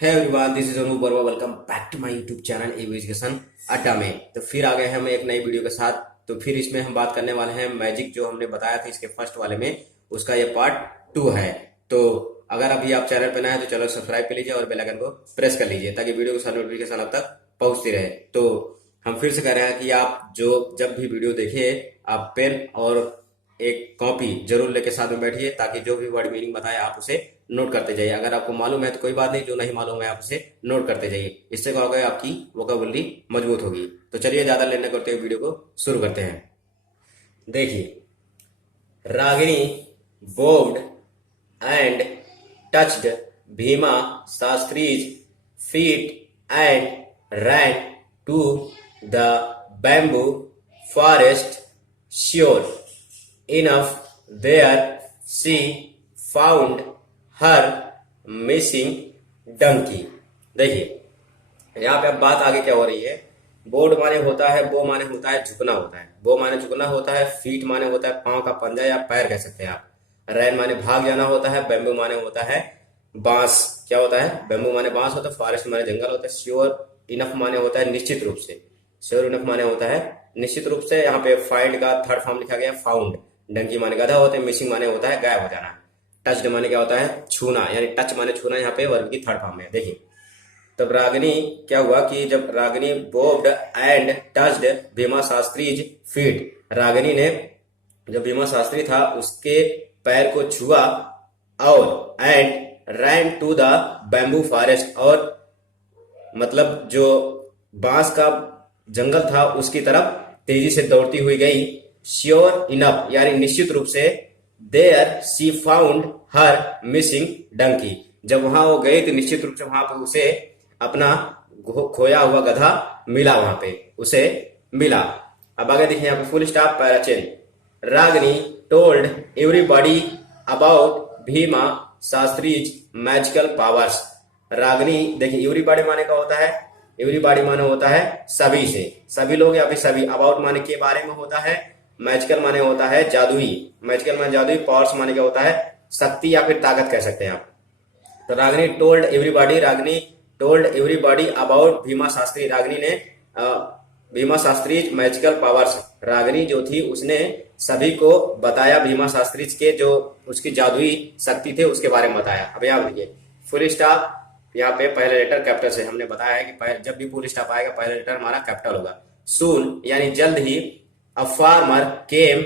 है everyone, this is Anoop Verma. Welcome back to my YouTube channel education Adda में। तो फिर आ गए हम एक नई वीडियो के साथ। तो फिर इसमें हम बात करने वाले हैं मैजिक, जो हमने बताया था इसके फर्स्ट वाले में, उसका ये पार्ट 2 है। तो अगर अभी आप चैनल पर नए हैं तो चैनल सब्सक्राइब कर लीजिए और बेल आइकन को प्रेस कर लीजिए ताकि वीडियो के साथ नोटिफिकेशन आप तक पहुंचती रहे। तो हम फिर से कह रहे हैं कि आप जो जब भी वीडियो देखिए, आप पेन और एक कॉपी जरूर लेके साथ में बैठिए ताकि जो भी वर्ड मीनिंग बताए आप उसे नोट करते जाइए। अगर आपको मालूम है तो कोई बात नहीं, जो नहीं मालूम है आप उसे नोट करते जाइए। इससे क्या होगा, आपकी वोकैबुलरी मजबूत होगी। तो चलिए ज्यादा लेने करते हुए वीडियो को शुरू करते हैं। देखिए, Ragini bobbed and touched Bhima Shastri's feet and ran to the bamboo forest. Sure enough, there she found her missing donkey. देखिए, यहाँ पे अब बात आगे क्या हो रही है। बोर्ड माने होता है, बो माने होता है झुकना होता है, बो माने झुकना होता है, फीट माने होता है पांव का पंजा या पैर कह सकते हैं आप, रैन माने भाग जाना होता है, बैम्बू माने होता है बांस। क्या होता है? बैम्बू माने बांस होता है, फॉरेस्ट माने जंगल होता है, श्योर इनफ माने होता है निश्चित रूप से, श्योर इनफ माने होता है निश्चित रूप से। यहाँ पे फाइंड का थर्ड फॉर्म लिखा गया फाउंड। डंकी माने गधा होता है, मिसिंग माने होता है गायब हो जाना। टच्ड माने क्या होता है? छूना, यानी टच माने छूना, यहाँ पे वर्ब की थर्ड फॉर्म में। देखिए, तब रागिनी क्या हुआ कि जब Ragini bobbed and touched Bhima Shastri's feet, Ragini ने जब भीमा शास्त्री था उसके पैर को छुआ, और and ran to the bamboo forest, और मतलब जो बांस का जंगल था उसकी तरफ तेजी से दौड़ती हुई गई। श्योर इनफ यानी निश्चित रूप से, there she found her missing donkey, जब वहां वो गई तो निश्चित रूप से वहां पे उसे अपना खोया हुआ गधा मिला, वहां पे उसे मिला। अब आगे देखिए, यहाँ पे फुल स्टॉप पैराचेन। Ragini told everybody about Bhima Shastri's magical powers. Ragini, देखिए एवरीबॉडी माने का होता है, एवरीबॉडी माने होता है सभी से, सभी लोग या फिर सभी। अबाउट माने के बारे में होता है, मैजिकल माने होता है जादुई, मैजिकल माने जादुई, पावर्स माने क्या होता है? शक्ति या फिर ताकत कह सकते हैं आप। तो Ragini told everybody, Ragini told everybody about Bhima Shastri, Ragini ने भीमा शास्त्री मैजिकल पावर्स, रागिनी जो थी उसने सभी को बताया भीमा शास्त्री के जो उसकी जादुई शक्ति थे उसके बारे में बताया। अब यहाँ देखिए फुल स्टॉप, यहाँ पे पहले लेटर कैपिटल से, हमने बताया है कि जब भी फुल स्टॉप आएगा पहले लेटर हमारा कैपिटल होगा। सून यानी जल्द ही, a farmer came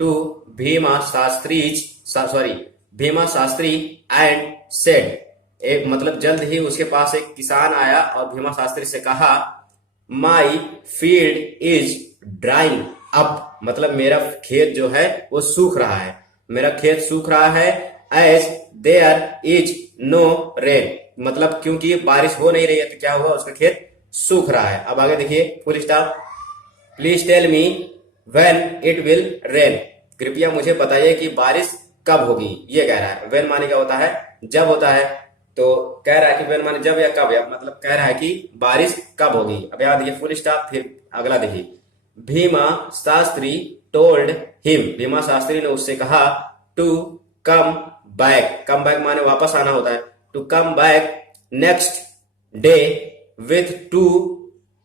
to Bhima Shastri's, sorry Bhima Shastri and said, एक मतलब जल्द ही उसके पास एक किसान आया और भीमा शास्त्री से कहा, my field is drawing up, मतलब मेरा खेत जो है वो सूख रहा है, मेरा खेत सूख रहा है। As there is no rain, मतलब क्योंकि बारिश हो नहीं रही है तो क्या हुआ, उसका खेत सूख रहा है। अब आगे देखिए full stop, please tell me when it will rain, कृपया मुझे बताइए कि बारिश कब होगी, ये कह रहा है। व्हेन माने क्या होता है? जब होता है। तो कह रहा है कि व्हेन माने जब या कब, या मतलब कह रहा है कि बारिश कब होगी। अब यहाँ देखिए फुल स्टॉप, फिर अगला देखिए, भीमा शास्त्री टोल्ड हिम, भीमा शास्त्री ने उससे कहा, to come back, come back माने वापस आना होता है, to come back next day with 2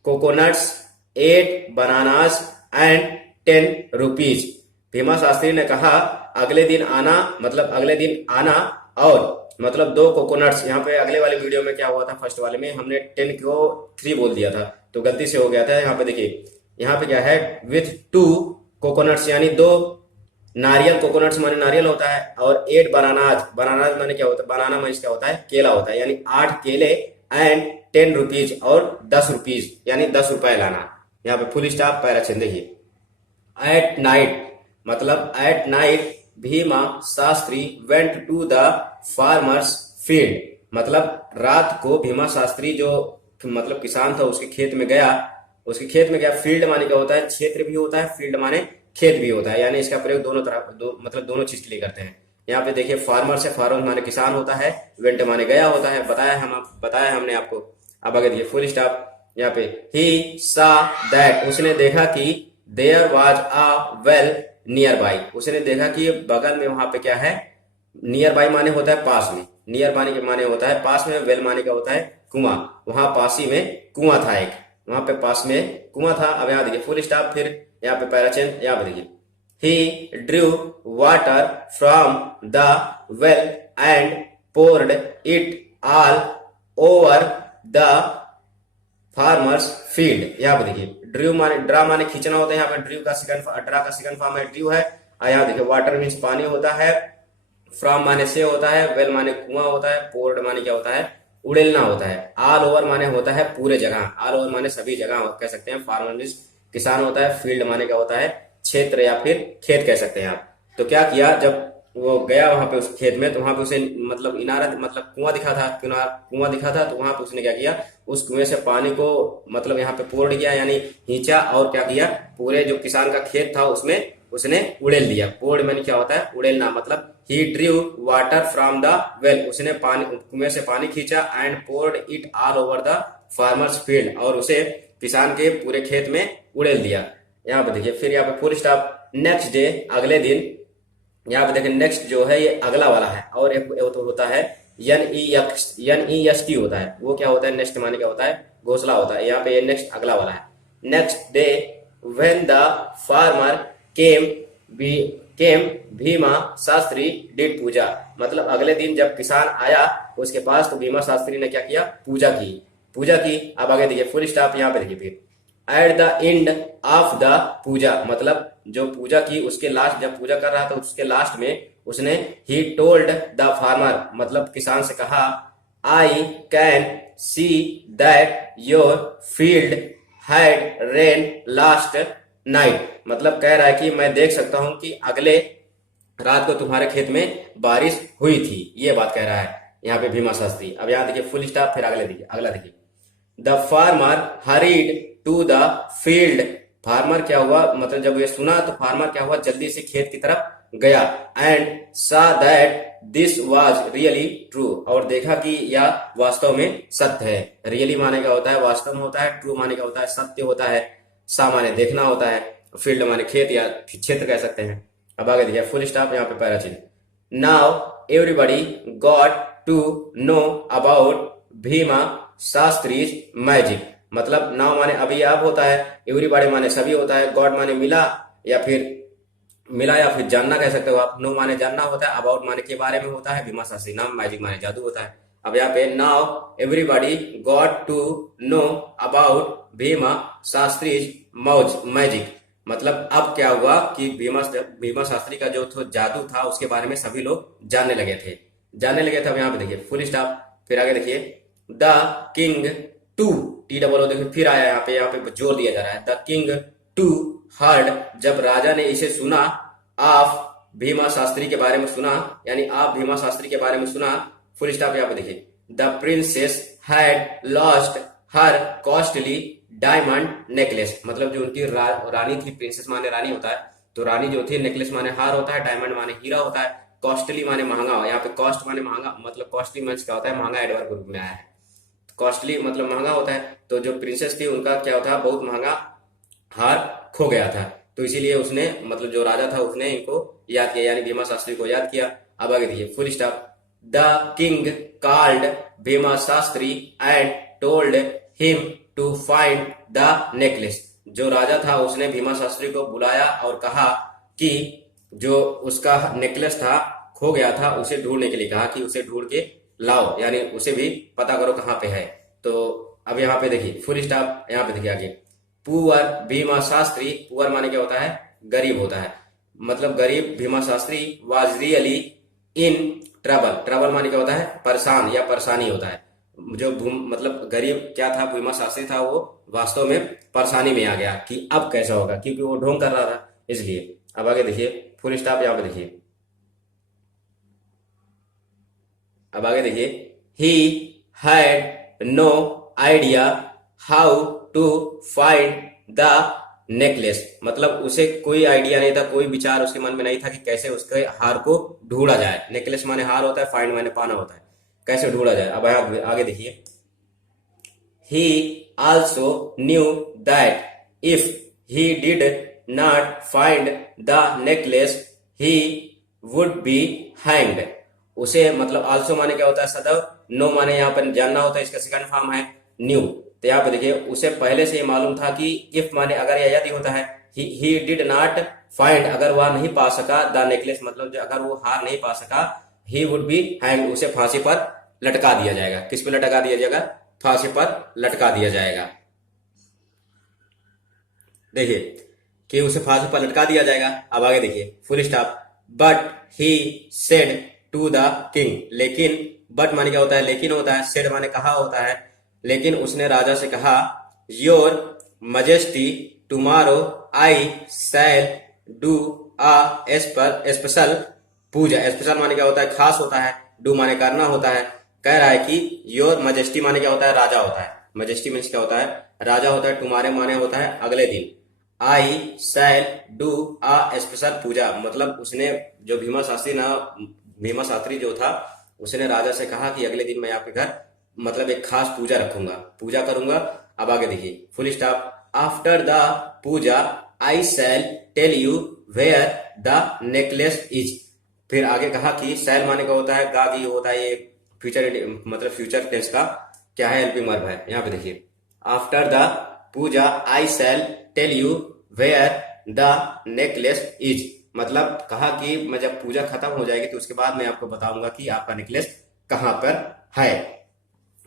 coconuts, 8 bananas and 10 rupees. Bhima Shastri ने कहा अगले दिन आना, मतलब अगले दिन आना, और मतलब 2 कोकोनट्स। यहाँ पे अगले वाले वीडियो में क्या हुआ था, फर्स्ट वाले में हमने 10 को 3 बोल दिया था तो गलती से हो गया था। यहाँ पे देखिए, यहाँ पे क्या है, विथ 2 कोकोनट्स यानी 2 नारियल, कोकोनट्स माने नारियल होता है, और 8 बनानाज, बनानाज माने क्या होता है? बनाना माने क्या होता है? केला होता है, यानी 8 केले, एंड 10 रुपीज और 10 रुपीज यानी 10 रुपए लाना। यहाँ पे फुल स्टॉप पैराचेन। देखिए, एट नाइट, मतलब at night Bhima Shastri went to the farmer's field, मतलब रात को भीमा शास्त्री जो मतलब किसान था उसके खेत में गया, उसके खेत में गया। फील्ड माने क्या होता है? क्षेत्र भी होता है, फील्ड माने खेत भी होता है, यानी इसका प्रयोग दोनों तरह मतलब दोनों चीज के लिए करते हैं। यहाँ पे देखिए, फार्मर से, फार्मर माने किसान होता है, वेंट माने गया होता है, बताया हमने आपको। अब आगे देखिए फुल स्टॉप, यहाँ पे ही सा दैट, उसने देखा कि there was a well nearby, उसने देखा कि बगल में वहां पे क्या है, नियर बाई माने होता है पास में, नियर माने के माने होता है पास में, वेल माने का होता है कुआं। वहां पास ही में कुआं था एक, वहां पे पास में कुआं था। अब यहाँ देखिए फुल स्टॉप, फिर यहाँ पे पैराचेन, यहाँ पे देखिए he drew water from the well and poured it all over the farmer's field। यहाँ पे देखिए ड्रू माने, ड्रा माने खींचना होता है, यहाँ पे ड्रू का सेकंड, ड्रा का सेकंड फॉर्म है ड्रू है। और यहाँ देखिए वाटर मीन्स पानी होता है, फ्रॉम माने से होता है, वेल माने कुआं होता है, पोर्ड माने क्या होता है उड़ेलना होता है, ऑल ओवर माने होता है पूरे जगह, ऑल ओवर माने सभी जगह कह सकते हैं, फार्मर मीन्स किसान होता है, फील्ड माने क्या होता है क्षेत्र या फिर खेत कह सकते हैं आप। तो क्या किया, जब वो गया वहां पे उस खेत में, तो वहां पे उसे मतलब इनारा मतलब कुआं दिखा था, कुआं दिखा था, तो वहां पे उसने क्या किया, उस कुएं से पानी को मतलब यहाँ पे पोर्ड किया यानी खींचा, और क्या किया पूरे जो किसान का खेत था उसमें उसने उड़ेल दिया। पोर्ड मैंने क्या होता है उड़ेलना, मतलब he drew water from the well, उसने पानी कुएं से पानी खींचा, and poured it all over the farmer's field, और उसे किसान के पूरे खेत में उड़ेल दिया। यहाँ पे देखिए फिर यहाँ पे फुल स्टॉप, नेक्स्ट डे अगले दिन। यहाँ पे देखिए नेक्स्ट जो है ये अगला वाला है, और एक तो होता है NEXT होता है, वो क्या होता है नेक्स्ट माने क्या होता है घोषणा होता है। यहाँ पे ये नेक्स्ट अगला वाला है। Next day when the farmer came Bhima Shastri did puja, मतलब अगले दिन जब किसान आया उसके पास, तो भीमा शास्त्री ने क्या किया पूजा की। अब आगे देखिए फुल स्टॉप, यहाँ पे देखिए फिर at the end of the puja, मतलब जो पूजा की उसके लास्ट, जब पूजा कर रहा था उसके लास्ट में उसने ही टोल्ड द फार्मर, मतलब किसान से कहा, I can see that your field had rain last night, मतलब कह रहा है कि मैं देख सकता हूं कि अगले रात को तुम्हारे खेत में बारिश हुई थी, ये बात कह रहा है यहाँ पे भीमा शास्त्री। अब यहाँ देखिए फुल स्टॉप, फिर अगला देखिए the farmer hurried to the field, farmer क्या हुआ, मतलब जब ये सुना तो फार्मर क्या हुआ जल्दी से खेत की तरफ गया, एंड सा that this was really true, और देखा कि यह वास्तव में सत्य है। रियली माने क्या होता है वास्तव में होता है, ट्रू माने क्या होता है सत्य होता है, सा माने देखना होता है, फील्ड माने खेत या क्षेत्र कह सकते हैं। अब आगे देखिए फुल स्टॉप, यहाँ पे पैराचिन। Now everybody got to know about Bhima Shastri's magic, मतलब नाउ माने अभी अब होता है, एवरीबॉडी माने सभी होता है, गॉड माने मिला या फिर जानना कह सकते हो आप, नो माने जानना होता है, अबाउट माने के बारे में होता है, भीमा शास्त्री नाम, मैजिक माने जादू होता है। अब यहाँ पे now everybody got to know about Bhima Shastri's magic, मतलब अब क्या हुआ कि भीमा शास्त्री का जो जादू था उसके बारे में सभी लोग जानने लगे थे। अब यहाँ पे देखिए फुल स्टॉप, फिर आगे देखिए द किंग टू, TOO देखिए फिर आया यहाँ पे जोर दिया जा रहा है, द किंग टू हर्ड, जब राजा ने इसे सुना, आप भीमा शास्त्री के बारे में सुना, यानी आप भीमा शास्त्री के बारे में सुना, फुल स्टॉप यहाँ पे देखिए the princess had lost her costly diamond necklace, मतलब जो उनकी रानी थी, प्रिंसेस माने रानी होता है, तो रानी जो थी, नेकलेस माने हार होता है, डायमंड माने हीरा होता है, कॉस्टली माने महंगा, यहाँ पे कॉस्ट माने महंगा, मतलब कॉस्टली मींस क्या होता है महंगा, एडवर्ब ग्रुप में आया है, कॉस्टली मतलब महंगा होता है। तो जो प्रिंसेस थी उनका क्या होता है बहुत महंगा हार खो गया था, तो इसीलिए उसने मतलब जो राजा था उसने इनको याद किया, यानी भीमा शास्त्री को याद किया। अब आगे देखिए full stop, the king called Bhima Shastri and told him to find the necklace, जो राजा था उसने भीमा शास्त्री को बुलाया और कहा कि जो उसका नेकलेस था खो गया था उसे ढूंढने के लिए कहा कि उसे ढूंढ के लाओ, यानी उसे भी पता करो कहाँ पे है। तो अब यहाँ पे देखिए फुल स्टॉप, यहाँ पे देखिए आगे पुअर भीमा शास्त्री, पुअर माने क्या होता है गरीब होता है, मतलब गरीब Bhima Shastri was really in trouble माने क्या होता है परेशान या परेशानी होता है, जो मतलब गरीब क्या था भीमा शास्त्री था वो वास्तव में परेशानी में आ गया कि अब कैसा होगा, क्योंकि वो ढोंग कर रहा था इसलिए। अब आगे देखिए फुल स्टॉप, यहाँ पे देखिए अब आगे देखिए he had no idea how to find the necklace, मतलब उसे कोई आइडिया नहीं था, कोई विचार उसके मन में नहीं था कि कैसे उसके हार को ढूंढा जाए। नेकलेस माने हार होता है, फाइंड माने पाना होता है, कैसे ढूंढा जाए। अब आगे देखिए he also knew that if he did not find the necklace he would be hanged, उसे मतलब आल्सो माने क्या होता है सदैव, नो माने यहाँ पर जानना होता है, इसका सेकंड फॉर्म है न्यू। तो यहाँ पे देखिए उसे पहले से ही मालूम था कि इफ माने अगर या यदि होता है, ही डिड नॉट फाइंड अगर वह नहीं पा सका द नेकलेस, मतलब अगर वो हार नहीं पा सका, ही वुड बी हैंग उसे फांसी पर लटका दिया जाएगा। किस पे लटका दिया जाएगा? फांसी पर लटका दिया जाएगा। देखिए कि उसे फांसी पर लटका दिया जाएगा। अब आगे देखिए full stop, but he said to the king, लेकिन बट माने क्या होता है? लेकिन होता है, सेड माने कहा होता है, लेकिन उसने राजा से कहा, your majesty tomorrow I shall do a special puja. Special माने क्या होता है? खास होता है। डू माने करना होता है। कह रहा है कि योर मजेस्टी माने क्या होता है? राजा होता है। मजेस्टी मीन्स क्या होता है? राजा होता है। टुमारे माने होता है अगले दिन। आई शैल डू आ स्पेशल पूजा, मतलब उसने जो भीमा शास्त्री जो था, उसने राजा से कहा कि अगले दिन मैं आपके घर मतलब एक खास पूजा रखूंगा, पूजा करूंगा। अब आगे देखिए full stop, after the puja I shall tell you where the necklace is. फिर आगे कहा कि शैल माने का होता है, गा की होता है, ये फ्यूचर मतलब फ्यूचर टेंस का क्या है? हेल्पिंग वर्ब है। यहाँ पे देखिए after the puja I shall tell you where the necklace is, मतलब कहा कि मैं जब पूजा खत्म हो जाएगी तो उसके बाद मैं आपको बताऊंगा कि आपका नेकलेस कहां पर है।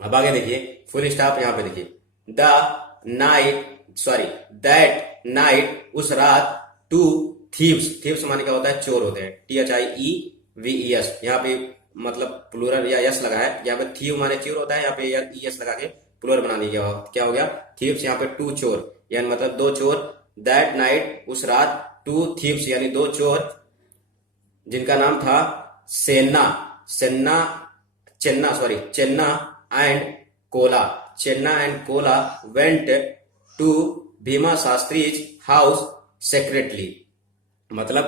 अब आगे देखिए फुल स्टॉप, यहाँ पे देखिए दैट नाइट उस रात, टू थीव्स माने क्या होता है? चोर होते हैं। THIEVES, यहाँ पे मतलब प्लूरल या यस लगा है। यहाँ पे थीव माने चोर होता है, यहाँ पे ES लगा के प्लूरल बना दिया। क्या हो गया? थीव्स, यहाँ पे टू चोर यानी मतलब दो चोर। दैट नाइट उस रात, टू थीव्स यानी दो चोर, जिनका नाम था Chenna and Kola went to Bhima Shastri's house secretly. मतलब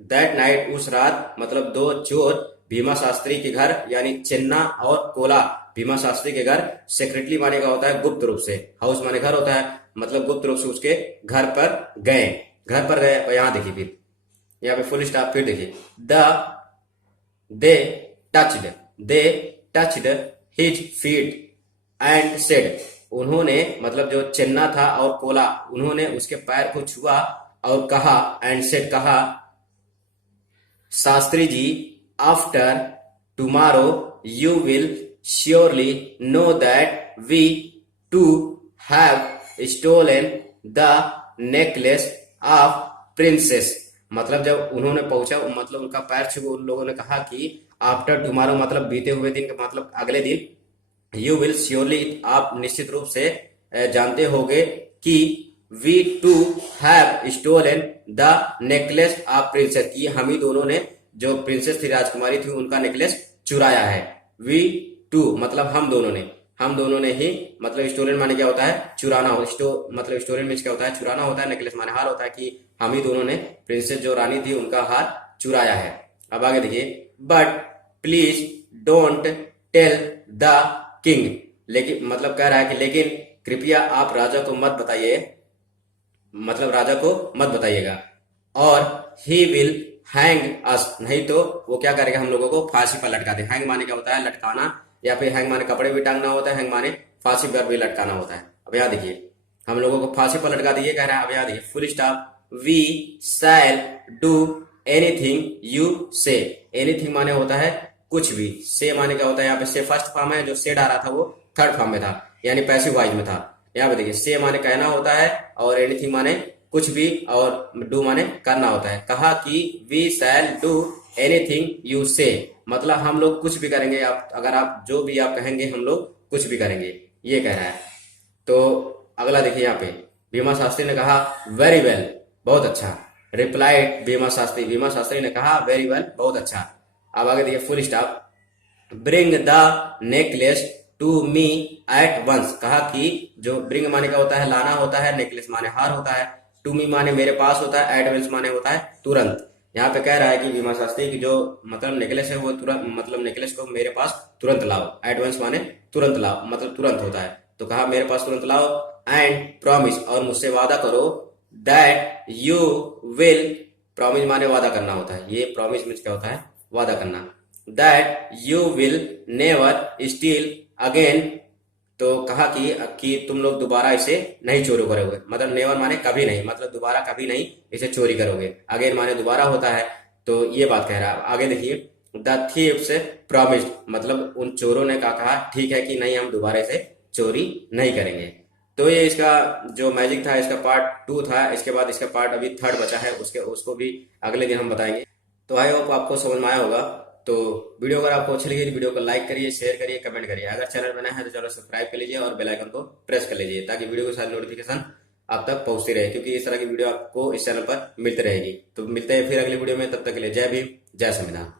दैट नाइट उस रात, मतलब दो चोर भीमा शास्त्री के घर यानी चेन्ना और कोला भीमा शास्त्री के घर, सेक्रेटली माने का होता है गुप्त रूप से, हाउस माने घर होता है, मतलब गुप्त रूप से उसके घर पर गए। और यहां देखिए फिर यहाँ पे फुल स्टॉप, फिर देखिए they touched his feet and said, उन्होंने मतलब जो चेन्ना था और कोला, उन्होंने उसके पैर को छुआ और कहा, एंड सेड कहा, Shastri ji after tomorrow you will surely know that we two have stolen the necklace of princess. मतलब जब उन्होंने पहुंचा, मतलब उनका पैर छू, उन लोगों ने कहा कि आफ्टर टुमारो मतलब बीते हुए दिन, मतलब अगले दिन, यू विल श्योरली आप निश्चित रूप से जानते होगे कि we two have stolen the necklace of princess, कि हम ही दोनों ने, जो प्रिंसेस थी, राजकुमारी थी, उनका नेकलेस चुराया है। वी टू मतलब हम दोनों ने ही, मतलब स्टोलन माने क्या होता है? चुराना हो। मतलब स्टोलन में क्या होता है? चुराना होता है। नेकलेस माने हार होता है, कि हम ही दोनों ने प्रिंसेस जो रानी थी उनका हार चुराया है। अब आगे देखिए, but please don't tell the king, लेकिन मतलब कह रहा है कि लेकिन कृपया आप राजा को मत बताइए, मतलब राजा को मत बताइएगा, और ही विल हैंग अस, नहीं तो वो क्या करेगा? हम लोगों को फांसी पर लटका दे। हैंग माने क्या होता है? लटकाना, या फिर हैंग माने कपड़े भी टांगना होता है, हैंग माने फांसी पर भी लटकाना होता है। अब यहाँ देखिए हम लोगों को फांसी पर लटका दीजिए कह रहा है। अब यहाँ देखिए full stop, we shall do anything you say. Anything माने होता है कुछ भी। से माने क्या होता है? यहाँ पे से फर्स्ट फॉर्म है, जो सेड आ रहा था वो थर्ड फॉर्म में था, यानी पैसिव वॉइस में था। यहाँ पे देखिए से माने कहना होता है, और एनीथिंग माने कुछ भी, और डू माने करना होता है। कहा कि we shall do anything you say, मतलब हम लोग कुछ भी करेंगे, आप अगर आप जो भी आप कहेंगे हम लोग कुछ भी करेंगे, ये कह रहा है। तो अगला देखिए यहाँ पे भीमा शास्त्री ने कहा वेरी वेल, बहुत अच्छा। रिप्लाइड भीमा शास्त्री ने कहा वेरी वेल, बहुत अच्छा। अब आगे देखिए full stop, bring the necklace to me at once, कहा कि जो ब्रिंग माने का होता है लाना होता है, नेकलेस माने हार होता है, टू मी माने मेरे पास होता है, एट वंस माने होता है तुरंत। यहाँ पे कह रहा है कि भीमा शास्त्री की जो मतलब नेकलेस है वो तुरंत, मतलब नेकलेस को मेरे पास तुरंत लाओ। एट वंस माने तुरंत लाओ, मतलब तुरंत होता है, तो कहा मेरे पास तुरंत लाओ। एंड प्रॉमिस, और मुझसे वादा करो, दैट यू विल, प्रॉमिस माने वादा करना होता है, ये प्रॉमिस मीन्स क्या होता है? वादा करना। That you will never steel again. तो कहा कि तुम लोग दोबारा इसे नहीं चोरी करोगे, मतलब नेवर माने कभी नहीं, मतलब दोबारा कभी नहीं इसे चोरी करोगे। अगेन माने दोबारा होता है, तो ये बात कह रहा है। आगे देखिए, द थीव्स प्रॉमिस्ड, मतलब उन चोरों ने कहा ठीक है कि नहीं हम दोबारा इसे चोरी नहीं करेंगे। तो ये इसका जो मैजिक था इसका पार्ट 2 था। इसके बाद इसका पार्ट अभी थर्ड बचा है, उसको भी अगले दिन हम बताएंगे। तो आई होप आपको समझ में आया होगा। तो वीडियो अगर आपको अच्छी लगी तो वीडियो को लाइक करिए, शेयर करिए, कमेंट करिए। अगर चैनल बना है तो चैनल सब्सक्राइब कर लीजिए और बेल आइकन को प्रेस कर लीजिए, ताकि वीडियो के साथ नोटिफिकेशन आप तक पहुंचती रहे, क्योंकि इस तरह की वीडियो आपको इस चैनल पर मिलती रहेगी। तो मिलते हैं फिर अगली वीडियो में, तब तक के लिए जय भीम, जय संविधान।